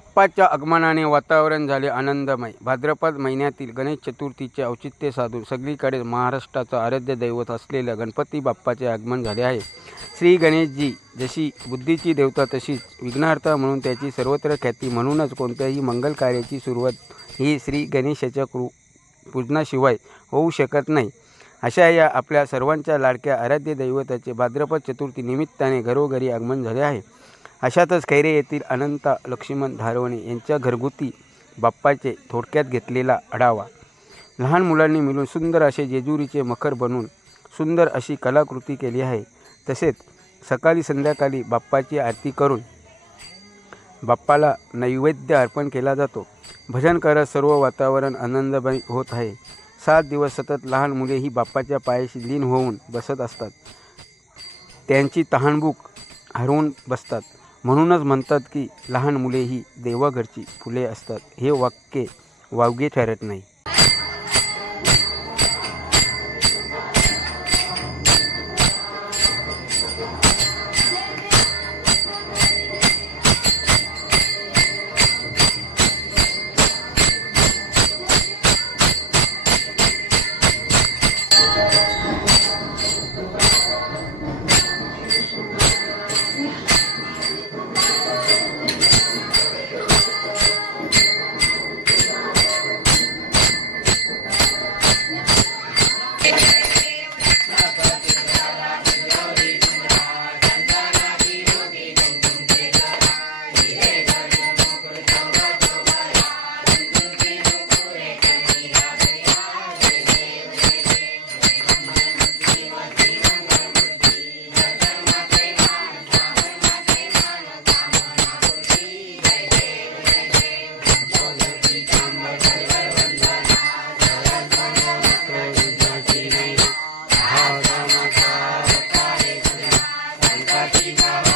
बाप्पाच्या आगमनाने वातावरण झाले आनंदमय। भाद्रपद महिन्यातील गणेश चतुर्थीचे औचित्य साधून सगळीकडे महाराष्ट्राचं आराध्य दैवत असलेल्या गणपती बाप्पाचे आगमन झाले आहे। श्री गणेशजी जशी बुद्धीची देवता तशीच विघ्नहर्ता म्हणून त्याची सर्वत्र ख्याती। म्हणूनच कोणत्याही मंगल कार्याची सुरुवात ही श्री गणेशाच्या पूजनाशिवाय होऊ शकत नाही। अशा या आपल्या सर्वांच्या लाडक्या आराध्य दैवताचे भाद्रपद चतुर्थी निमित्ताने घरोघरी आगमन झाले आहे। अशातच खैरे येथील अनंता लक्ष्मण धारवणे यांच्या घरगुती बाप्पाचे थोडक्यात घेतलेला आढावा। लहान मुलांनी मिळून सुंदर असे जेजुरीचे मखर बनवून सुंदर अशी कलाकृती केली आहे। तसेच सकाळी संध्याकाळी बाप्पाची आरती करून बाप्पाला नैवेद्य अर्पण केला जातो। भजन करत सर्व वातावरण आनंदमय होत आहे। 7 दिवस सतत लहान मुले ही बाप्पाच्या पायाशी लीन होऊन बसत असतात, त्यांची तहानभूक हरवून बसतात। म्हणूनच म्हणतात की लहान मुले ही देवाघरची फुले असतात। हे वाक्य वावगे ठरत नाही। Happy